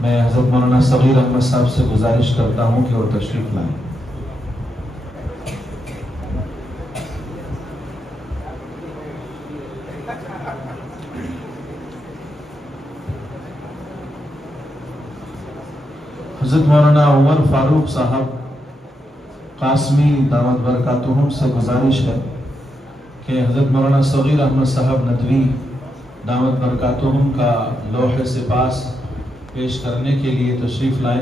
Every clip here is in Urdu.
میں حضرت مولانا صغیر احمد صاحب سے گزارش کرتا ہوں کہ وہ تشریف لائیں۔ حضرت مولانا عمر فاروق صاحب قاسمی دامت برکاتہم سے گزارش ہے کہ حضرت مولانا صغیر احمد صاحب ندوی دامت برکاتہم کا لوح سپاس پیش کرنے کے لیے تشریف لائیں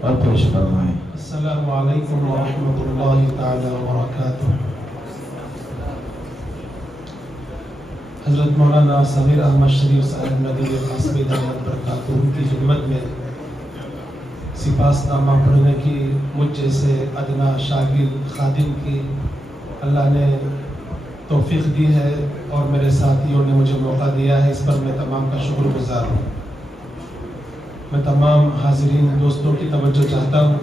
اور پیش فرمائیں۔ السلام علیکم ورحمۃ اللہ تعالی وبرکاتہ۔ حضرت مولانا صغیر احمد شریف صاحب ندوی قاسمی دامت برکاتہم کی خدمت میں سپاس نامہ پڑھنے کی مجھ جیسے ادنا شاگرد خادم کی اللہ نے توفیق دی ہے اور میرے ساتھیوں نے مجھے موقع دیا ہے، اس پر میں تمام کا شکر گزار ہوں۔ میں تمام حاضرین دوستوں کی توجہ چاہتا ہوں،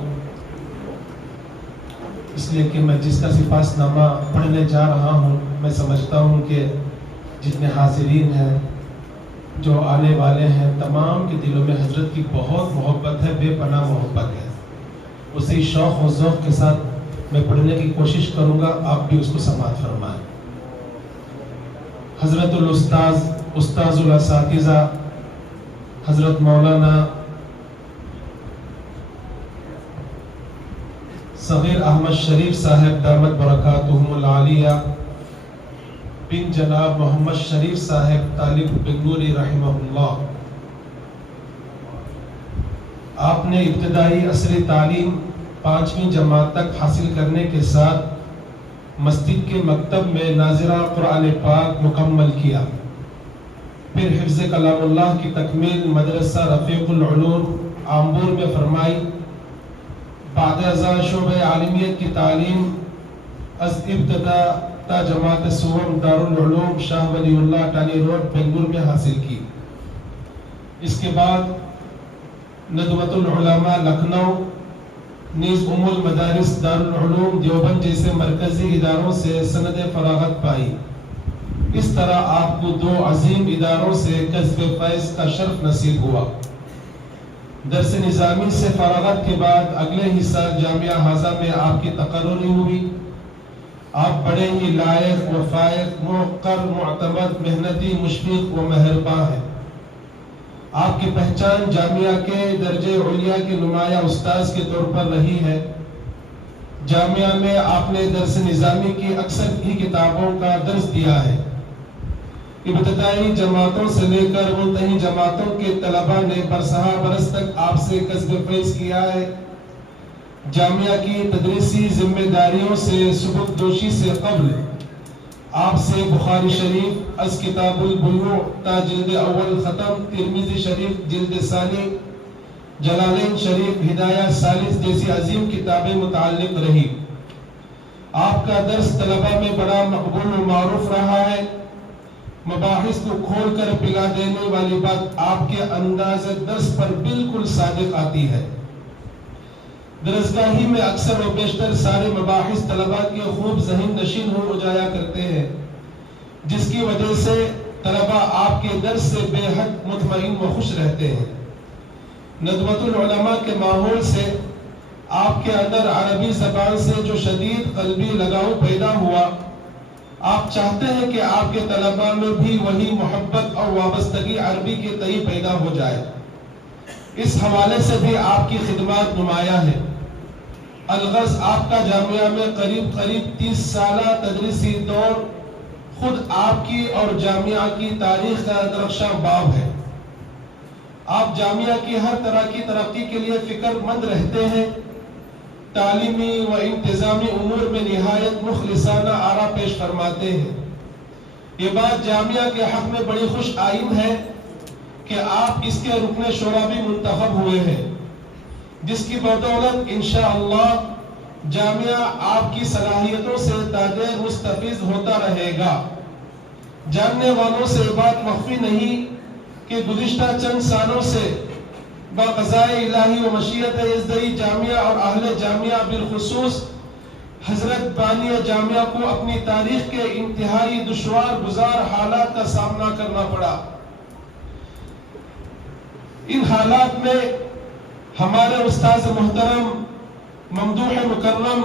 اس لیے کہ میں جس کا سپاس نامہ پڑھنے جا رہا ہوں میں سمجھتا ہوں کہ جتنے حاضرین ہیں جو آنے والے ہیں تمام کے دلوں میں حضرت کی بہت محبت ہے، بے پناہ محبت ہے۔ اسی شوق و ذوق کے ساتھ میں پڑھنے کی کوشش کروں گا، آپ بھی اس کو سماعت فرمائیں۔ حضرت الاستاذ استاذ الاساتذہ حضرت مولانا صغیر احمد شریف صاحب دامت برکاتہم العالیہ بن جناب محمد شریف صاحب طالب بنگوری رحمہ اللہ، آپ نے ابتدائی عصری تعلیم 5ویں جماعت تک حاصل کرنے کے ساتھ مسجد کے مکتب میں ناظرہ قرآن پاک مکمل کیا، پھر حفظ کلام اللہ کی تکمیل مدرسہ رفیق العلوم آمبور میں فرمائی۔ بعد ازاں شعبہ عالمیت کی تعلیم از ابتدا تا جماعت سوم دارالعلوم شاہ ولی اللہ ٹانی روڈ بنگلور میں حاصل کی۔ اس کے بعد ندوۃ العلماء لکھنؤ نیز ام المدارس دارالعلوم دیوبند جیسے مرکزی اداروں سے سند فراغت پائی۔ اس طرح آپ کو 2 عظیم اداروں سے کسب فیض کا شرف نصیب ہوا۔ درس نظامی سے فراغت کے بعد اگلے ہی سال جامعہ حاضہ میں آپ کی تقرری ہوئی۔ آپ بڑے ہی لائق و فائق، موقر، معتمد، محنتی، مشفق و مہرباں ہیں۔ آپ کی پہچان جامعہ کے درجہ علیہ کے نمایاں استاذ کے طور پر رہی ہے۔ جامعہ میں آپ نے درس نظامی کی اکثر ہی کتابوں کا درس دیا ہے۔ ابتدائی جماعتوں سے لے کر منتہی جماعتوں کے طلباء نے برسہ برس تک آپ سے کسب فیض کیا ہے۔ جامعہ کی تدریسی ذمہ داریوں سے سبکدوشی سے قبل آپ سے بخاری شریف از کتاب البیوع تا جلد اول ختم، ترمذی شریف جلد ثانی، جلالین شریف ہدایہ ثالث جیسی عظیم کتابیں متعلق رہی۔ آپ کا درس طلباء میں بڑا مقبول و معروف رہا ہے۔ مباحث کو کھول کر پلا دینے والی بات آپ کے انداز درس پر بالکل صادق آتی ہے۔ درسگاہی میں اکثر و بیشتر سارے مباحث طلباء کے خوب ذہن نشین ہو جایا کرتے ہیں، جس کی وجہ سے طلباء آپ کے درس سے بے حد مطمئن و خوش رہتے ہیں۔ ندوۃ العلماء کے ماحول سے آپ کے اندر عربی زبان سے جو شدید قلبی لگاؤ پیدا ہوا، آپ چاہتے ہیں کہ آپ کے طلباء میں بھی وہی محبت اور وابستگی عربی کے تئیں پیدا ہو جائے۔ اس حوالے سے بھی آپ کی خدمات نمایاں ہیں۔ الغرض آپ کا جامعہ میں قریب 30 سالہ تدریسی دور خود آپ کی اور جامعہ کی تاریخ کا درخشاں باب ہے۔ آپ جامعہ کی ہر طرح کی ترقی کے لیے فکر مند رہتے ہیں، تعلیمی و انتظامی امور میں نہایت مخلصانہ آرا پیش فرماتے ہیں۔ یہ بات جامعہ کے حق میں بڑی خوش آئین ہے کہ آپ اس کے رکن شورا بھی منتخب ہوئے ہیں، جس کی بدولت انشاءاللہ جامعہ آپ کی صلاحیتوں سے تادیر مستفیض ہوتا رہے گا۔ جاننے والوں سے یہ بات مخفی نہیں کہ گزشتہ چند سالوں سے بقضائے الہی و مشیت ازدئی جامعہ اور اہل جامعہ بالخصوص حضرت بانی جامعہ کو اپنی تاریخ کے انتہائی دشوار گزار حالات کا سامنا کرنا پڑا۔ ان حالات میں ہمارے استاذ محترم ممدوح مکرم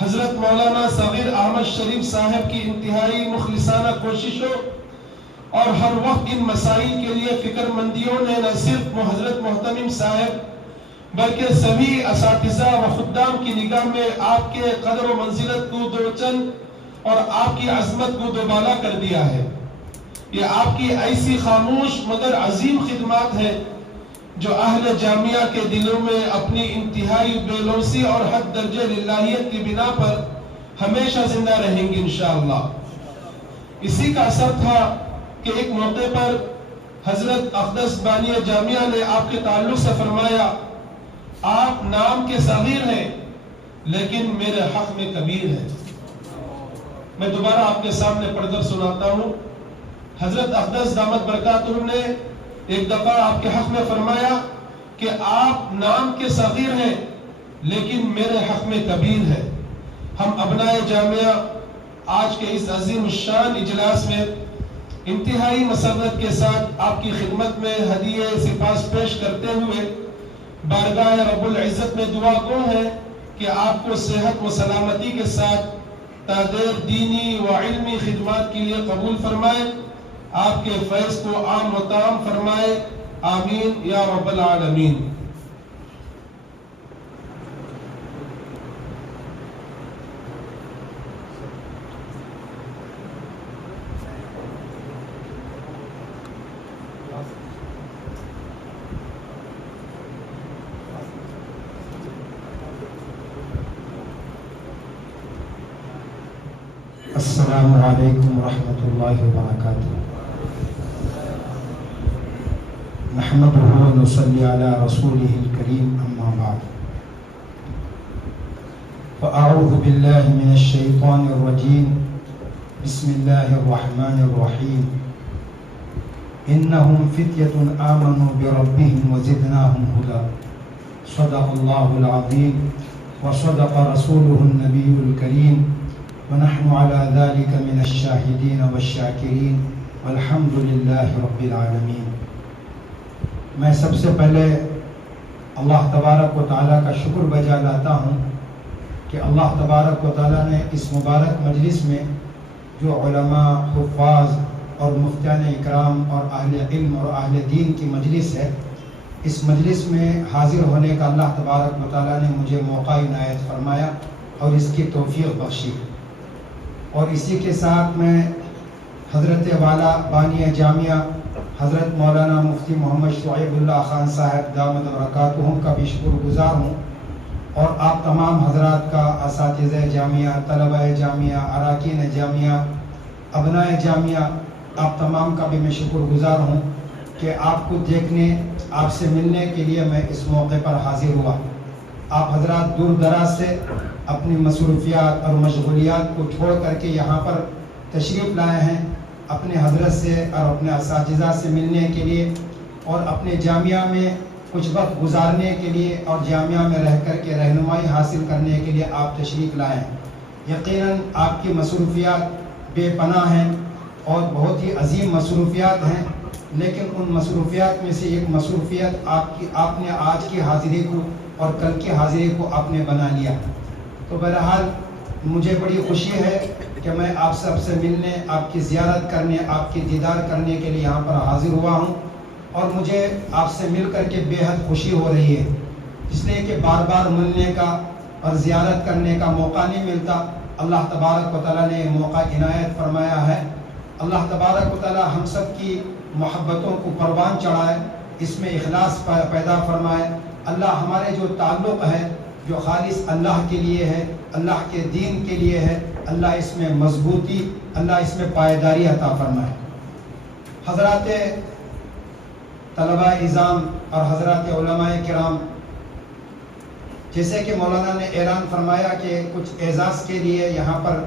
حضرت مولانا صغیر احمد شریف صاحب کی انتہائی مخلصانہ کوششوں اور ہر وقت ان مسائل کے لیے فکر مندیوں نے نہ صرف حضرت محتمم صاحب بلکہ سبھی اساتذہ و خدام کی نگاہ میں آپ کے قدر و منزلت کو دو چند اور آپ کی عظمت کو دوبالا کر دیا ہے۔ یہ آپ کی ایسی خاموش مگر عظیم خدمات ہیں جو اہل جامعہ کے دلوں میں اپنی انتہائی بے لوثی اور حد درجے للہیت کی بنا پر ہمیشہ زندہ رہیں گی انشاءاللہ۔ اسی کا اثر تھا کہ ایک موقع پر حضرت اقدس بانی جامعہ نے آپ کے تعلق سے فرمایا، آپ نام کے صغیر ہیں لیکن میرے حق میں کبیر ہیں۔ میں دوبارہ آپ کے سامنے پڑھ کر سناتا ہوں۔ حضرت اقدس دامت برکاتہ نے ایک دفعہ آپ کے حق میں فرمایا کہ آپ نام کے صغیر ہیں لیکن میرے حق میں کبیر ہے۔ ہم ابنائے جامعہ آج کے اس عظیم الشان اجلاس میں انتہائی مسرت کے ساتھ آپ کی خدمت میں ہدیہ سپاس پیش کرتے ہوئے بارگاہ رب العزت میں دعا گو ہیں کہ آپ کو صحت و سلامتی کے ساتھ تادیر دینی و علمی خدمات کے لیے قبول فرمائے، آپ کے فیض کو عام و تام فرمائے، آمین یا رب العالمین۔ السلام علیکم ورحمۃ اللہ وبرکاتہ۔ نحمده ونصلی علی رسوله الکریم، اما بعد فاعوذ باللہ من الشیطان الرجیم، بسم اللہ الرحمن الرحیم۔ انہم فتیۃ آمنوا بربہم وزدناہم ہدی، صدق اللہ العظیم وصدق رسولہ النبی الکریم، ونحن على ذلك من الشاہدین والشاکرین والحمد للہ رب العالمین۔ میں سب سے پہلے اللہ تبارک و تعالیٰ کا شکر بجا لاتا ہوں کہ اللہ تبارک و تعالیٰ نے اس مبارک مجلس میں جو علماء، حفاظ اور مفتیان اکرام اور اہل علم اور اہل دین کی مجلس ہے، اس مجلس میں حاضر ہونے کا اللہ تبارک و تعالیٰ نے مجھے موقع عنایت فرمایا اور اس کی توفیق بخشی۔ اور اسی کے ساتھ میں حضرت والا بانی جامعہ حضرت مولانا مفتی محمد شعیب اللہ خان صاحب دامت برکاتہم کا بھی شکر گزار ہوں، اور آپ تمام حضرات کا، اساتذہ جامعہ، طلبہ جامعہ، اراکین جامعہ، ابنائے جامعہ، آپ تمام کا بھی میں شکر گزار ہوں کہ آپ کو دیکھنے، آپ سے ملنے کے لیے میں اس موقع پر حاضر ہوا۔ آپ حضرات دور دراز سے اپنی مصروفیات اور مشغولیات کو چھوڑ کر کے یہاں پر تشریف لائے ہیں اپنے حضرت سے اور اپنے اساتذہ سے ملنے کے لیے، اور اپنے جامعہ میں کچھ وقت گزارنے کے لیے اور جامعہ میں رہ کر کے رہنمائی حاصل کرنے کے لیے آپ تشریف لائے ہیں۔ یقیناً آپ کی مصروفیات بے پناہ ہیں اور بہت ہی عظیم مصروفیات ہیں، لیکن ان مصروفیات میں سے ایک مصروفیت آپ نے آج کی حاضری کو اور کل کی حاضری کو آپ نے بنا لیا۔ تو بہرحال مجھے بڑی خوشی ہے کہ میں آپ سب سے ملنے، آپ کی زیارت کرنے، آپ کی دیدار کرنے کے لیے یہاں پر حاضر ہوا ہوں، اور مجھے آپ سے مل کر کے بے حد خوشی ہو رہی ہے، اس لیے کہ بار بار ملنے کا اور زیارت کرنے کا موقع نہیں ملتا۔ اللہ تبارک و تعالیٰ نے موقع عنایت فرمایا ہے۔ اللہ تبارک و تعالیٰ ہم سب کی محبتوں کو پروان چڑھائے، اس میں اخلاص پیدا فرمائے۔ اللہ ہمارے جو تعلق ہے جو خالص اللہ کے لیے ہے، اللہ کے دین کے لیے ہے، اللہ اس میں مضبوطی، اللہ اس میں پائیداری عطا فرمائے۔ حضرات طلبہ اعظام اور حضرات علماء کرام، جیسے کہ مولانا نے اعلان فرمایا کہ کچھ اعزاز کے لیے یہاں پر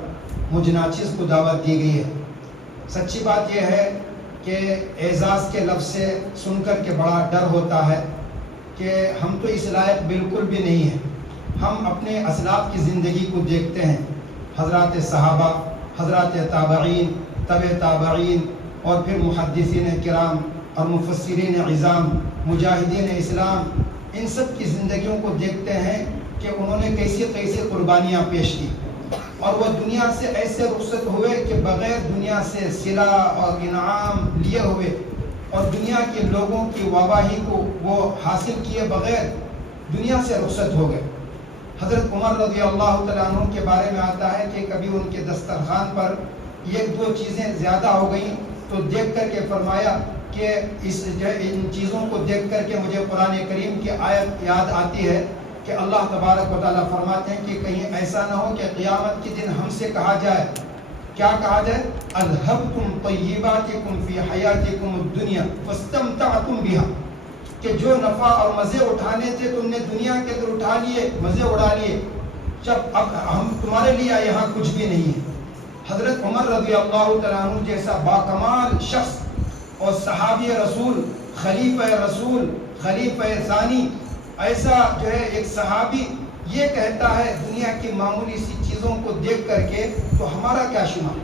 مجھ ناچیز کو دعوت دی گئی ہے۔ سچی بات یہ ہے کہ اعزاز کے لفظ سے سن کر کے بڑا ڈر ہوتا ہے کہ ہم تو اس لائق بالکل بھی نہیں ہیں۔ ہم اپنے اسلاف کی زندگی کو دیکھتے ہیں، حضرات صحابہ، حضرات تابعین، تابعین اور پھر محدثین کرام اور مفسرین عظام مجاہدین اسلام، ان سب کی زندگیوں کو دیکھتے ہیں کہ انہوں نے کیسی کیسی قربانیاں پیش کی، اور وہ دنیا سے ایسے رخصت ہوئے کہ بغیر دنیا سے صلہ اور انعام لیے ہوئے اور دنیا کے لوگوں کی واہواہی کو وہ حاصل کیے بغیر دنیا سے رخصت ہو گئے۔ حضرت عمر رضی اللہ تعالیٰ عنہ کے بارے میں آتا ہے کہ کبھی ان کے دسترخوان پر ایک دو چیزیں زیادہ ہو گئیں تو دیکھ کر کے فرمایا کہ ان چیزوں کو دیکھ کر کے مجھے قرآن کریم کی آیت یاد آتی ہے کہ اللہ تبارک و تعالیٰ فرماتے ہیں کہ کہیں ایسا نہ ہو کہ قیامت کے دن ہم سے کہا جائے، کیا کہا جائے؟ اذهبتم طیباتکم فی حیاتکم الدنیا فاستمتعتم بها، کہ جو نفع اور مزے اٹھانے تھے تم نے دنیا کے اندر اٹھا لیے، مزے اڑا لیے، جب اب ہم تمہارے لیے یہاں کچھ بھی نہیں ہے۔ حضرت عمر رضی اللہ تعالیٰ عنہ جیسا باکمال شخص اور صحابی رسول، خلیفہ ثانی، ایسا جو ہے ایک صحابی یہ کہتا ہے دنیا کی معمولی سی چیزوں کو دیکھ کر کے تو ہمارا کیا شمار،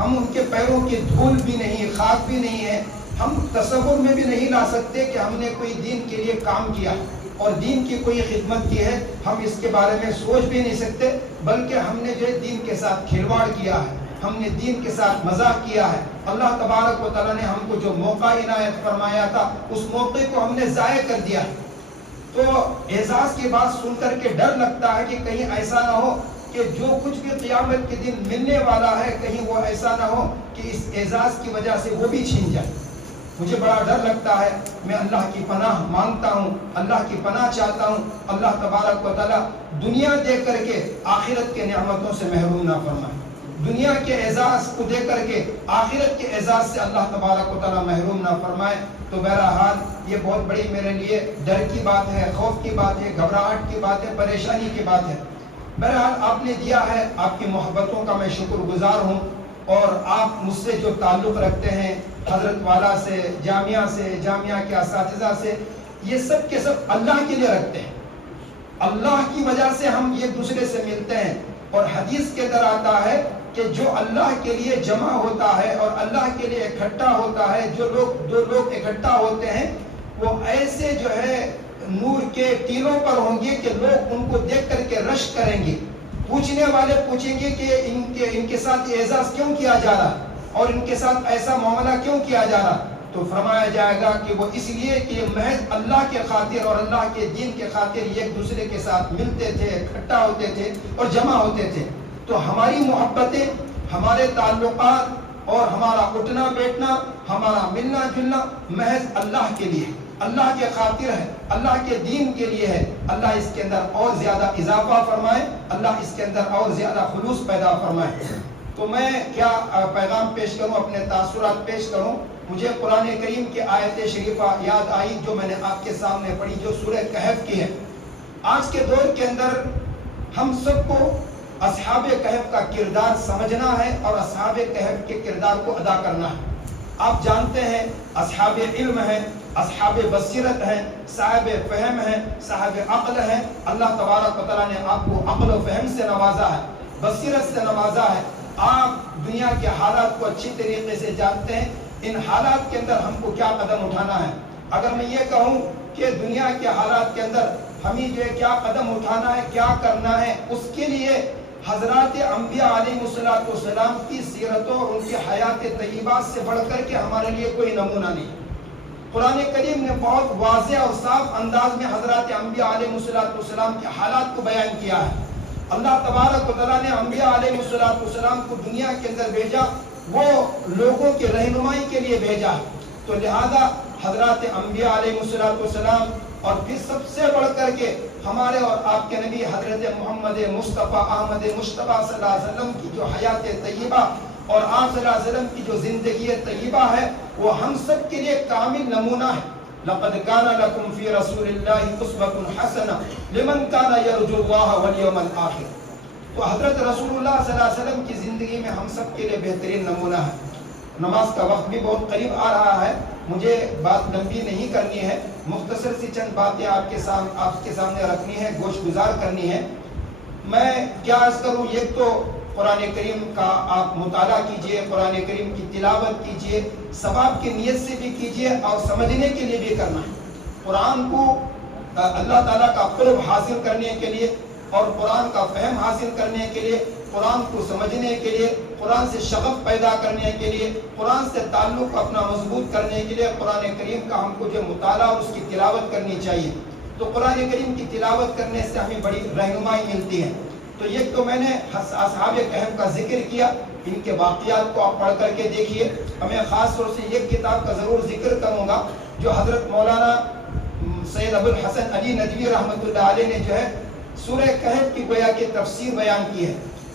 ہم ان کے پیروں کی دھول بھی نہیں، خاک بھی نہیں ہے، ہم تصور میں بھی نہیں لا سکتے کہ ہم نے کوئی دین کے لیے کام کیا اور دین کی کوئی خدمت کی ہے، ہم اس کے بارے میں سوچ بھی نہیں سکتے، بلکہ ہم نے جو ہے دین کے ساتھ کھلواڑ کیا ہے، ہم نے دین کے ساتھ مذاق کیا ہے۔ اللہ تبارک و تعالیٰ نے ہم کو جو موقع عنایت فرمایا تھا اس موقع کو ہم نے ضائع کر دیا ہے۔ تو اعزاز کی بات سن کر کے ڈر لگتا ہے کہ کہیں ایسا نہ ہو کہ جو کچھ بھی قیامت کے دن ملنے والا ہے کہیں وہ ایسا نہ ہو کہ اس اعزاز کی وجہ سے وہ بھی چھین جائے۔ مجھے بڑا ڈر لگتا ہے، میں اللہ کی پناہ مانگتا ہوں، اللہ کی پناہ چاہتا ہوں، اللہ تبارک و تعالیٰ دنیا دیکھ کر کے آخرت کے نعمتوں سے محروم نہ فرمائے، دنیا کے اعزاز کو دیکھ کر کے آخرت کے اعزاز سے اللہ تبارک و تعالیٰ محروم نہ فرمائے۔ تو بہرحال یہ بہت بڑی میرے لیے ڈر کی بات ہے، خوف کی بات ہے، گھبراہٹ کی بات ہے، پریشانی کی بات ہے۔ بہرحال آپ نے دیا ہے، آپ کی محبتوں کا میں شکر گزار ہوں، اور آپ مجھ سے جو تعلق رکھتے ہیں حضرت والا سے، جامعہ کے اساتذہ سے، یہ سب کے سب اللہ کے لیے رکھتے ہیں، اللہ کی وجہ سے ہم ایک دوسرے سے ملتے ہیں۔ اور حدیث کے اندر آتا ہے کہ جو اللہ کے لیے جمع ہوتا ہے اور اللہ کے لیے اکٹھا ہوتا ہے، جو لوگ اکٹھا ہوتے ہیں وہ ایسے جو ہے نور کے ٹیلوں پر ہوں گے کہ لوگ ان کو دیکھ کر کے رشک کریں گے، پوچھنے والے پوچھیں گے کہ ان کے ساتھ اعزاز کیوں کیا جا رہا اور ان کے ساتھ ایسا معاملہ کیوں کیا جا رہا؟ تو فرمایا جائے گا کہ وہ اس لیے کہ محض اللہ کے خاطر اور اللہ کے دین کے خاطر ایک دوسرے کے ساتھ ملتے تھے، اکٹھا ہوتے تھے اور جمع ہوتے تھے۔ تو ہماری محبتیں، ہمارے تعلقات اور ہمارا اٹھنا بیٹھنا، ہمارا ملنا جلنا محض اللہ کے لیے، اللہ کے خاطر ہے، اللہ کے دین کے لیے ہے۔ اللہ اس کے اندر اور زیادہ اضافہ فرمائے، اللہ اس کے اندر اور زیادہ خلوص پیدا فرمائے۔ تو میں کیا پیغام پیش کروں، اپنے تاثرات پیش کروں؟ مجھے قرآن کریم کی آیت شریفہ یاد آئی جو میں نے آپ کے سامنے پڑھی، جو سورہ کہف کی ہے۔ آج کے دور کے اندر ہم سب کو اصحاب کہف کا کردار سمجھنا ہے اور اصحاب کہف کے کردار کو ادا کرنا ہے۔ آپ جانتے ہیں اصحاب علم ہیں، اصحاب بصیرت ہیں، صاحب فہم ہیں، صاحب عقل ہیں۔ اللہ تبارک و تعالیٰ نے آپ کو عقل و فہم سے نوازا ہے، بصیرت سے نوازا ہے۔ آپ دنیا کے حالات کو اچھی طریقے سے جانتے ہیں، ان حالات کے اندر ہم کو کیا قدم اٹھانا ہے۔ اگر میں یہ کہوں کہ دنیا کے حالات کے اندر ہمیں جو ہے کیا قدم اٹھانا ہے، کیا کرنا ہے، اس کے لیے حضرات انبیاء علیہ السلام کی سیرتوں اور ان کی حیات طیبات سے بڑھ کر کے ہمارے لیے کوئی نمونہ نہیں۔ قرآن کریم نے بہت واضح اور صاف انداز میں حضرات انبیاء علیہ السلام کے حالات کو بیان کیا ہے۔ اللہ تبارک و تعالیٰ نے انبیاء علیہ السلام کو دنیا کے اندر بھیجا، وہ لوگوں کی رہنمائی کے لیے بھیجا، تو لہذا حضرات انبیاء علیہ السلام اور پھر سب سے بڑھ کر کے ہمارے اور آپ کے نبی حضرت محمد مصطفیٰ احمد مصطفیٰ صلی اللہ علیہ وسلم کی جو حیات طیبہ اور آپ صلی اللہ علیہ وسلم کی جو زندگی طیبہ ہے وہ ہم سب کے لیے کامل نمونہ ہے۔ لقد كان لكم في رسول الله اسوة حسنة لمن كان يرجو الله واليوم الآخر۔ تو حضرت رسول اللہ صلی اللہ علیہ وسلم کی زندگی میں ہم سب کے لیے بہترین نمونہ ہے۔ نماز کا وقت بھی بہت قریب آ رہا ہے، مجھے بات لمبی نہیں کرنی ہے، مختصر سی چند باتیں آپ کے سامنے رکھنی ہے، گوش گزار کرنی ہے۔ میں کیا عرض کروں، ایک تو قرآن کریم کا آپ مطالعہ کیجئے، قرآن کریم کی تلاوت کیجئے، ثواب کی نیت سے بھی کیجئے اور سمجھنے کے لیے بھی کرنا ہے۔ قرآن کو اللہ تعالیٰ کا قرب حاصل کرنے کے لیے اور قرآن کا فہم حاصل کرنے کے لیے، قرآن کو سمجھنے کے لیے، قرآن سے شغف پیدا کرنے کے لیے، قرآن سے تعلق اپنا مضبوط کرنے کے لیے قرآن کریم کا ہم کو جو مطالعہ اور اس کی تلاوت کرنی چاہیے. تو قرآن کریم کی تلاوت کرنے سے ہمیں بڑی رہنمائی ملتی ہے. تو یہ تو میں نے اصحاب کہف کا ذکر کیا، ان کے واقعات کو آپ پڑھ کر کے دیکھیے. میں خاص طور سے ایک کتاب کا ضرور ذکر کروں گا جو حضرت مولانا سید ابو الحسن علی ندوی رحمۃ اللہ علیہ نے جو ہے سورہ کہف کی گویا کہ تفسیر بیان کی ہے.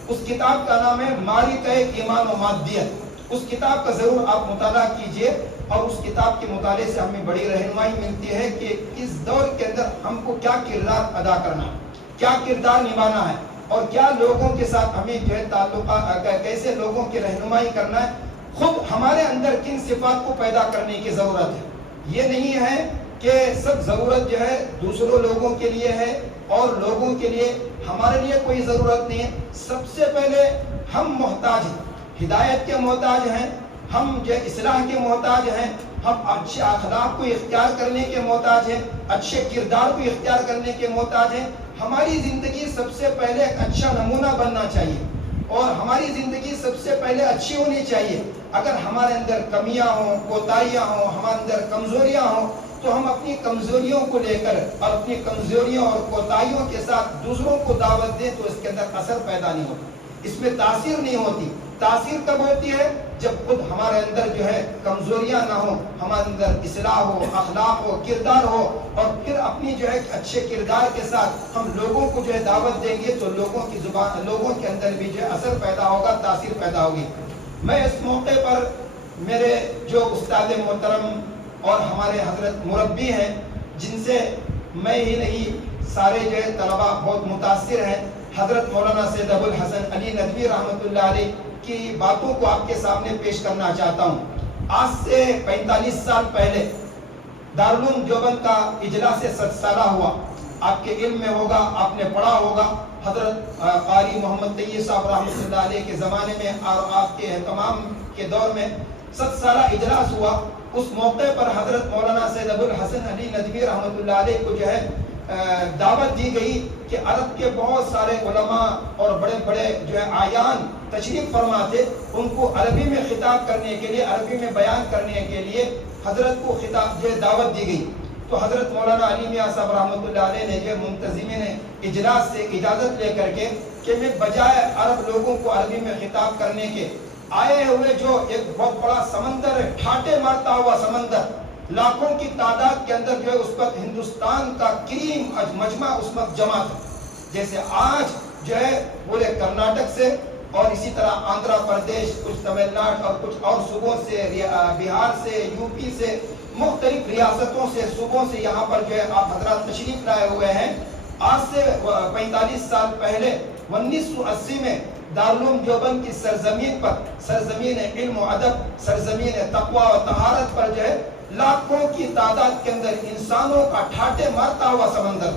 اس کتاب کا نام ہے معرکہ ایمان و مادیت. اس کتاب کا ضرور آپ مطالعہ کیجئے اور اس کتاب کے مطالعے سے ہمیں بڑی رہنمائی ملتی ہے کہ اس دور کے اندر ہم کو کیا کردار ادا کرنا ہے، کیا کردار نبھانا ہے اور کیا لوگوں کے ساتھ ہمیں جو ہے تعلقات، کیسے لوگوں کی رہنمائی کرنا ہے، خود ہمارے اندر کن صفات کو پیدا کرنے کی ضرورت ہے. یہ نہیں ہے کہ سب ضرورت جو ہے دوسروں لوگوں کے لیے ہے اور لوگوں کے لیے ہمارے لیے کوئی ضرورت نہیں ہے. سب سے پہلے ہم محتاج ہیں، ہدایت کے محتاج ہیں، ہم جو اصلاح کے محتاج ہیں، ہم اچھے اخلاق کو اختیار کرنے کے محتاج ہیں، اچھے کردار کو اختیار کرنے کے محتاج ہیں. ہماری زندگی سب سے پہلے ایک اچھا نمونہ بننا چاہیے اور ہماری زندگی سب سے پہلے اچھی ہونی چاہیے. اگر ہمارے اندر کمیاں ہوں، کوتاہیاں ہوں، ہمارے اندر کمزوریاں ہوں تو ہم اپنی کمزوریوں کو لے کر اور اپنی کمزوریوں اور کوتاہیوں کے ساتھ دوسروں کو دعوت دیں تو اس کے اندر اثر پیدا نہیں ہوتا، اس میں تاثیر نہیں ہوتی. تاثیر کب ہوتی ہے؟ جب خود ہمارے اندر جو ہے کمزوریاں نہ ہوں، ہمارے اندر اصلاح ہو، اخلاق ہو، کردار ہو، اور پھر اپنی جو ہے اچھے کردار کے ساتھ ہم لوگوں کو جو ہے دعوت دیں گے تو لوگوں کی زبان، لوگوں کے اندر بھی جو ہے اثر پیدا ہوگا، تاثیر پیدا ہوگی. میں اس موقع پر میرے جو استاد محترم اور ہمارے حضرت مربی ہیں جن سے میں ہی نہیں سارے جو ہے طلباء بہت متاثر ہیں، حضرت مولانا سید ابو الحسن علی ندوی رحمۃ اللہ علیہ کی باتوں کو آپ کے سامنے پیش کرنا چاہتا ہوں. آج سے 45 سال پہلے دارالعلوم دیوبند کا اجلاس 7 سالہ ہوا. آپ کے علم میں ہوگا، آپ نے پڑھا ہوگا، حضرت قاری محمد طیب صاحب رحمۃ اللہ علیہ کے زمانے میں اور آپ کے اہتمام کے دور میں 7 سالہ اجلاس ہوا. اس موقع پر حضرت مولانا سید ابو الحسن علی ندوی رحمۃ اللہ علیہ کو جو ہے دعوت دی گئی کہ عرب کے بہت سارے علماء اور بڑے بڑے جو ہے آیان تشریف فرما تھے، ان کو عربی میں خطاب کرنے کے لیے، عربی میں بیان کرنے کے لیے حضرت کو خطاب جو ہے دعوت دی گئی. تو حضرت مولانا علی میاں صاحب رحمۃ اللہ علیہ نے جو منتظمین اجلاس سے اجازت لے کر کے کہ میں بجائے عرب لوگوں کو عربی میں خطاب کرنے کے آئے ہوئے جو ایک بہت بڑا سمندر ہے، ٹھاٹے مارتا ہوا سمندر، لاکھوں کی تعداد کے اندر جو ہے اس وقت ہندوستان کا کریم مجمع اس وقت جمع تھا. جیسے آج جو ہے پورے کرناٹک سے اور اسی طرح آندھرا پردیش، کچھ تمل ناڈو اور کچھ اور صوبوں سے، بہار سے، یو پی سے، مختلف ریاستوں سے، صوبوں سے یہاں پر جو ہے آپ حضرات تشریف لائے ہوئے ہیں. آج سے 45 سال پہلے 1980 میں دارالعلوم دیوبند کی سرزمین پر، سرزمین علم و ادب، سرزمین تقوی و طہارت پر جو ہے لاکھوں کی تعداد کے اندر انسانوں کا ٹھاٹے مارتا ہوا سمندر.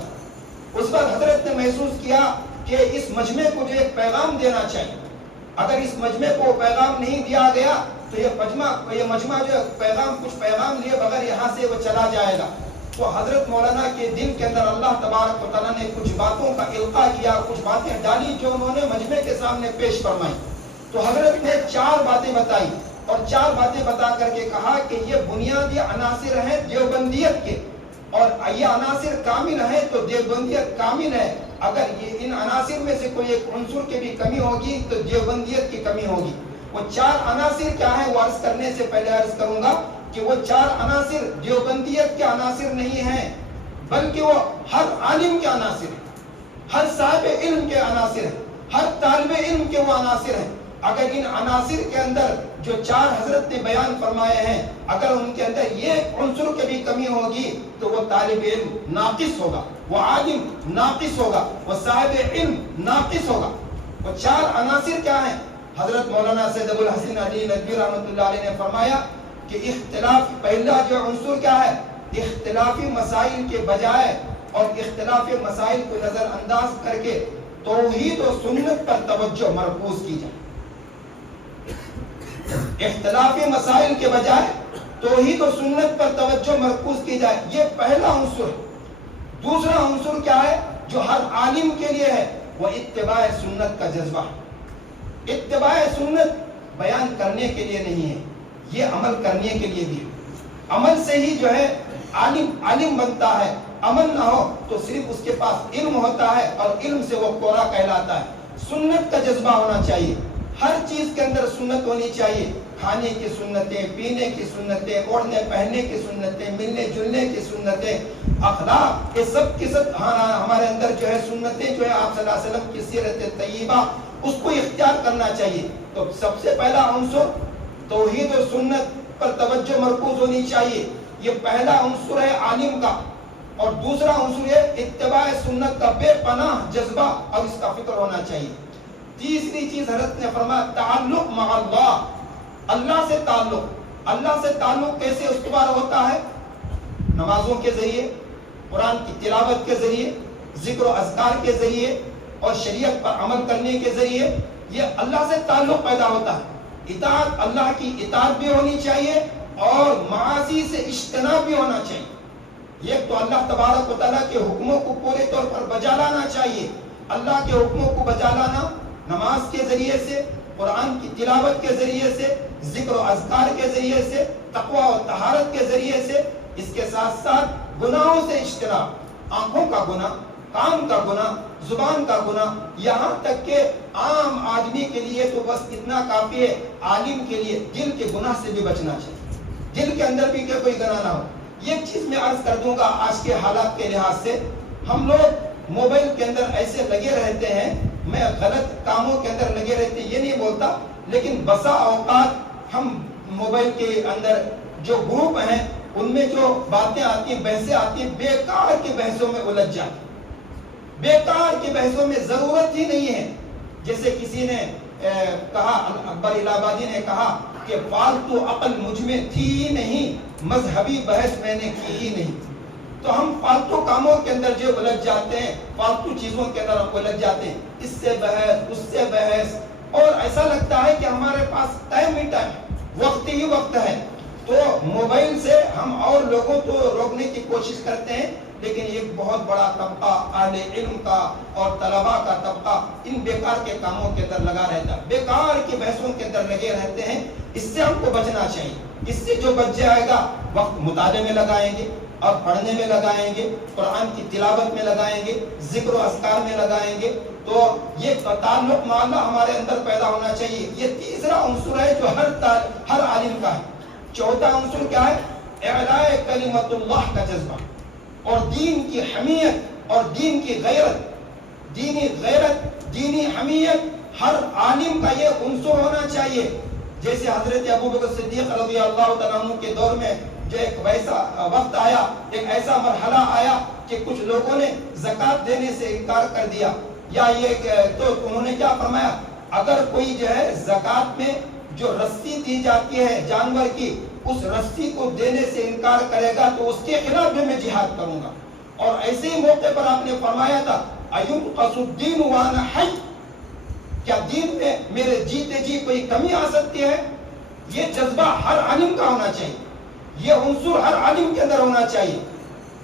اس پر حضرت نے محسوس کیا کہ اس مجمع کو جو ایک پیغام دینا چاہیے. اگر اس مجمع کو پیغام نہیں دیا گیا تو یہ مجمع جو کچھ پیغام لیے بغیر یہاں سے وہ چلا جائے گا. تو حضرت مولانا کے دل کے اندر اللہ تبارک و تعالیٰ نے کچھ باتوں کا القاء کیا، کچھ باتیں ڈالی جو انہوں نے مجمع کے سامنے پیش فرمائی. تو حضرت نے 4 باتیں بتائی اور 4 باتیں بتا کر کے کہا کہ یہ بنیادی عناصر ہیں دیوبندیت کے، اور یہ عناصر کامل ہیں تو دیوبندیت کامل ہے. اگر یہ ان عناصر میں سے کوئی ایک عنصر کی بھی کمی ہوگی تو دیوبندیت کی کمی ہوگی. وہ 4 عناصر کیا ہیں وہ عرض کرنے سے پہلے عرض کروں گا کہ وہ 4 عناصر دیوبندیت کے عناصر نہیں ہیں بلکہ وہ ہر عالم کے عناصر ہیں، ہر صاحب علم کے عناصر ہیں، ہر طالب علم کے وہ عناصر ہیں. اگر ان عناصر کے اندر جو 4 حضرت نے بیان فرمائے ہیں اگر ان کے اندر یہ عنصر کی بھی کمی ہوگی تو وہ طالب علم ناقص ہوگا، وہ عالم ناقص ہوگا، وہ صاحب علم ناقص ہوگا. وہ 4 عناصر کیا ہیں؟ حضرت مولانا سید ابو الحسن علی ندوی رحمۃ اللہ علیہ نے فرمایا کہ اختلاف، پہلا جو عنصر کیا ہے؟ اختلافی مسائل کے بجائے اور اختلافی مسائل کو نظر انداز کر کے توحید و سنت پر توجہ مرکوز کی جائے. اختلافی مسائل کے بجائے توحید و سنت پر توجہ مرکوز کی جائے، یہ پہلا عنصر ہے۔ دوسرا عنصر کیا ہے جو ہر عالم کے لیے ہے؟ وہ اتباع سنت کا جذبہ۔ اتباع سنت بیان کرنے کے لیے نہیں ہے، یہ عمل کرنے کے لیے بھی ہے۔ عمل سے ہی جو ہے عالم بنتا ہے، عمل نہ ہو تو صرف اس کے پاس علم ہوتا ہے اور علم سے وہ کوڑا کہلاتا ہے۔ سنت کا جذبہ ہونا چاہیے، ہر چیز کے اندر سنت ہونی چاہیے، کھانے کی سنتیں، پینے کی سنتیں، اوڑھنے پہننے کی سنتیں، ملنے جلنے کی سنتیں، اخلاق، یہ سب کی سب ہمارے اندر جو ہے سنتیں جو ہے آپ صلی اللہ علیہ وسلم کی سیرت طیبہ، اس کو اختیار کرنا چاہیے۔ تو سب سے پہلا عنصر توحید و سنت پر توجہ مرکوز ہونی چاہیے، یہ پہلا عنصر ہے عالم کا۔ اور دوسرا عنصر ہے اتباع سنت کا بے پناہ جذبہ اور اس کا فکر ہونا چاہیے۔ تیسری چیز حضرت نے فرمایا تعلق مع اللہ، اللہ سے تعلق۔ اللہ سے تعلق کیسے استوار ہوتا ہے؟ نمازوں کے ذریعے، قرآن کی تلاوت کے ذریعے، ذکر و اذکار کے ذریعے اور شریعت پر عمل کرنے کے ذریعے، یہ اللہ سے تعلق پیدا ہوتا ہے۔ اطاعت، اللہ کی اطاعت بھی ہونی چاہیے اور معاصی سے اجتناب بھی ہونا چاہیے۔ ایک تو اللہ تبارک و تعالیٰ کے حکموں کو پورے طور پر بجا لانا چاہیے۔ اللہ کے حکموں کو بجا لانا نماز کے ذریعے سے، قرآن کی تلاوت کے ذریعے سے، ذکر و اذکار کے ذریعے سے، تقوی و طہارت کے ذریعے سے، اس کے ساتھ ساتھ گناہوں سے اجتناب، آنکھوں کا گناہ، کان کا گناہ، زبان کا گناہ، یہاں تک کہ عام آدمی کے لیے تو بس اتنا کافی ہے، عالم کے لیے دل کے گناہ سے بھی بچنا چاہیے، دل کے اندر بھی کہ کوئی گناہ نہ ہو۔ یہ چیز میں عرض کر دوں گا، آج کے حالات کے لحاظ سے ہم لوگ موبائل کے اندر ایسے لگے رہتے ہیں، میں غلط کاموں کے اندر لگے رہتے ہیں یہ نہیں بولتا، لیکن بسا اوقات ہم موبائل کے اندر جو گروپ ہیں ان میں جو باتیں آتی ہیں، بحثیں آتی ہیں، بیکار کی بحثوں میں الجھ جاتے ہیں، بیکار کی بحثوں میں ضرورت ہی نہیں ہے۔ جیسے کسی نے کہا، اکبر الہ آبادی نے کہا کہ فالتو عقل مجھ میں تھی ہی نہیں، مذہبی بحث میں نے کی ہی نہیں۔ تو ہم فالتو کاموں کے اندر جو الجھ جاتے ہیں، فالتو چیزوں کے اندر ہم الجھ جاتے ہیں، اس سے بحث، اس سے بحث، اور ایسا لگتا ہے کہ ہمارے پاس ٹائم ہی ٹائم، وقت ہی وقت ہے۔ تو موبائل سے ہم اور لوگوں کو روکنے کی کوشش کرتے ہیں، لیکن ایک بہت بڑا طبقہ اہل علم کا اور طلباء کا طبقہ ان بیکار کے کاموں کے اندر لگا رہتا ہے، بیکار کی بحثوں کے اندر لگے رہتے ہیں۔ اس سے ہم کو بچنا چاہیے۔ اس سے جو بچ جائے گا، وقت مطالعے میں لگائیں گے اور پڑھنے میں لگائیں گے، قرآن کی تلاوت میں لگائیں گے، ذکر و اذکار میں لگائیں گے، تو یہ تعلق مع اللہ ہمارے اندر پیدا ہونا چاہیے۔ یہ تیسرا عنصر ہے جو ہر عالم کا ہے۔ چوتھا عنصر کیا ہے؟ اعلاء کلمت اللہ کا جذبہ اور دین کی حمیت اور دین کی غیرت، دینی غیرت، دینی حمیت ہر عالم کا یہ عنصر ہونا چاہیے۔ جیسے حضرت ابوبکر صدیق رضی اللہ تعالیٰ عنہ کے دور میں جو ایک ویسا وقت آیا، ایک ایسا مرحلہ آیا کہ کچھ لوگوں نے زکوٰۃ دینے سے انکار کر دیا، یا یہ تو انہوں نے کیا فرمایا، اگر کوئی جو ہے زکوٰۃ میں جو رسی دی جاتی ہے جانور کی، اس رسی کو دینے سے انکار کرے گا تو اس کے خلاف بھی میں جہاد کروں گا۔ اور ایسے ہی موقع پر آپ نے فرمایا تھا اَيُنْقَصُ الدِّينُ وَأَنَا حَيٌّ، کیا دین میں میرے جیتے جی کوئی کمی آ سکتی ہے؟ یہ جذبہ ہر عالم کا ہونا چاہیے، یہ عنصر ہر عالم کے اندر ہونا چاہیے۔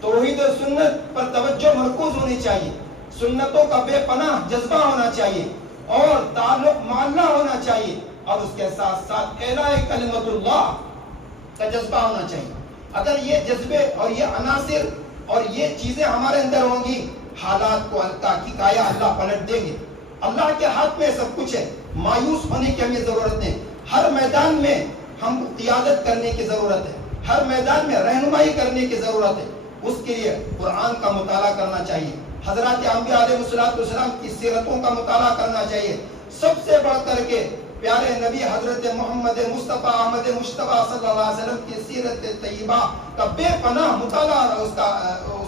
توحید و سنت پر توجہ مرکوز ہونی چاہیے، سنتوں کا بے پناہ جذبہ ہونا چاہیے اور تعلق مع اللہ ہونا چاہیے، اور اس کے ساتھ ساتھ اعلاء کلمت اللہ کا جذبہ ہونا چاہیے۔ اگر یہ جذبے اور یہ عناصر اور یہ چیزیں ہمارے اندر ہوں گی، حالات کو کی کایا اللہ پلٹ دیں گے۔ اللہ کے ہاتھ میں سب کچھ ہے، مایوس ہونے کی ہمیں ضرورت نہیں۔ ہر میدان میں ہم کو قیادت کرنے کی ضرورت ہے، ہر میدان میں رہنمائی کرنے کی ضرورت ہے۔ اس کے لیے قرآن کا مطالعہ کرنا چاہیے، حضرات انبیاء علیہ السلام کی سیرتوں کا مطالعہ کرنا چاہیے۔ سب سے بڑھ کر کے پیارے نبی حضرت محمد مصطفیٰ احمد مشتبہ صلی اللہ علیہ وسلم کی سیرت طیبہ کا بے پناہ مطالعہ، اس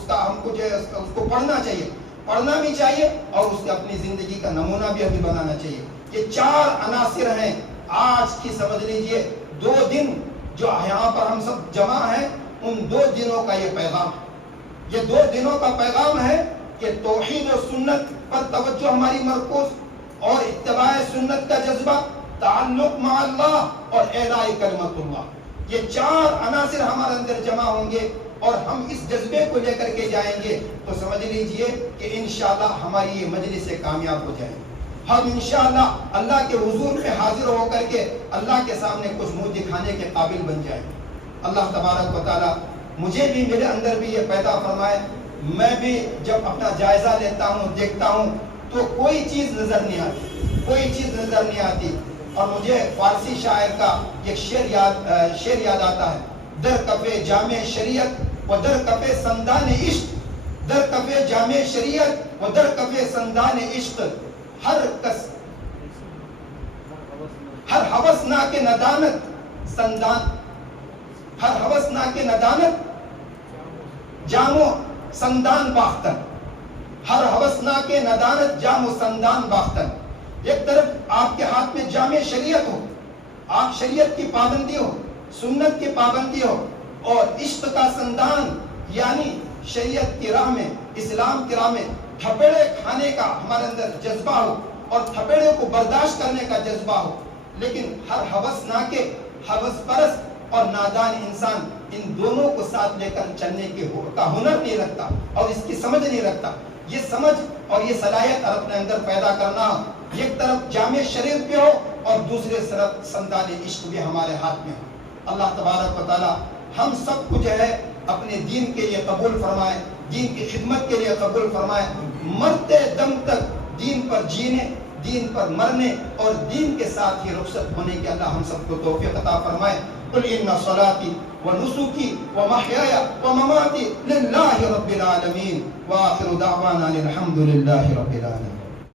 کا ہم کو جو ہے اس کو پڑھنا چاہیے، پڑھنا بھی چاہیے اور اس کے اپنی زندگی کا نمونہ بھی ہمیں بنانا چاہیے۔ یہ چار عناصر ہیں آج کی، سمجھ لیجئے 2 دن جو یہاں پر ہم سب جمع ہیں، ان 2 دنوں کا یہ پیغام ہے۔ یہ 2 دنوں کا پیغام ہے کہ توحید و سنت پر توجہ ہماری مرکوز اور اتباع سنت کا جذبہ، تعلق مع اللہ اور اعلاء کلمت اللہ۔ یہ چار عناصر ہمارے اندر جمع ہوں گے اور ہم اس جذبے کو لے کر کے جائیں گے تو سمجھ لیجئے کہ انشاءاللہ ہماری یہ مجلس سے کامیاب ہو جائے. ہم انشاءاللہ اللہ کے حضور میں حاضر ہو کر کے اللہ کے سامنے کچھ منہ دکھانے کے قابل بن جائیں. اللہ تبارک و تعالی مجھے بھی میرے اندر بھی یہ پیدا فرمائے. میں بھی جب اپنا جائزہ لیتا ہوں دیکھتا ہوں تو کوئی چیز نظر نہیں آتی، کوئی چیز نظر نہیں آتی. اور مجھے فارسی شاعر کا ایک شعر یاد آتا ہے. در کفے جامع شریعت و در کفے سندان عشق، در کفے جامع شریعت و در کفے سندان عشق، ہر ہوسناک ندانت سندان، ہر ہوسناک ندانت جام و سندان باختن، ہر ہوسناک ندانت جام و سندان باختن. ایک طرف آپ کے ہاتھ میں جامع شریعت ہو، آپ شریعت کی پابندی ہو، سنت کی پابندی ہو، اور عشق کا سندان یعنی شریعت کی راہ میں، اسلام کی راہ میں تھپیڑے کھانے کا ہمارے اندر جذبہ ہو اور تھپیڑے کو برداشت کرنے کا جذبہ ہو. لیکن ہر ہوس ناکے، ہوس پرست اور نادان انسان ان دونوں کو ساتھ لے کر چلنے کا ہنر نہیں رکھتا اور اس کی سمجھ نہیں رکھتا. یہ سمجھ اور یہ صلاحیت اپنے اندر پیدا کرنا، ایک طرف جامع شریعت بھی ہو اور دوسرے طرف سندان عشق بھی ہمارے ہاتھ میں ہو. اللہ تبارک و تعالی ہم سب کو جو ہے اپنے دین کے لیے قبول فرمائے، دین کی خدمت کے لیے قبول فرمائے. مرتے دم تک دین پر جینے، دین پر مرنے اور دین کے ساتھ ہی رخصت ہونے کے اللہ ہم سب کو توفیق عطا فرمائے. قل ان صلاتي ونسكي ومحياي ومماتي لله رب العالمين واخر دعوانا الحمد لله رب العالمين.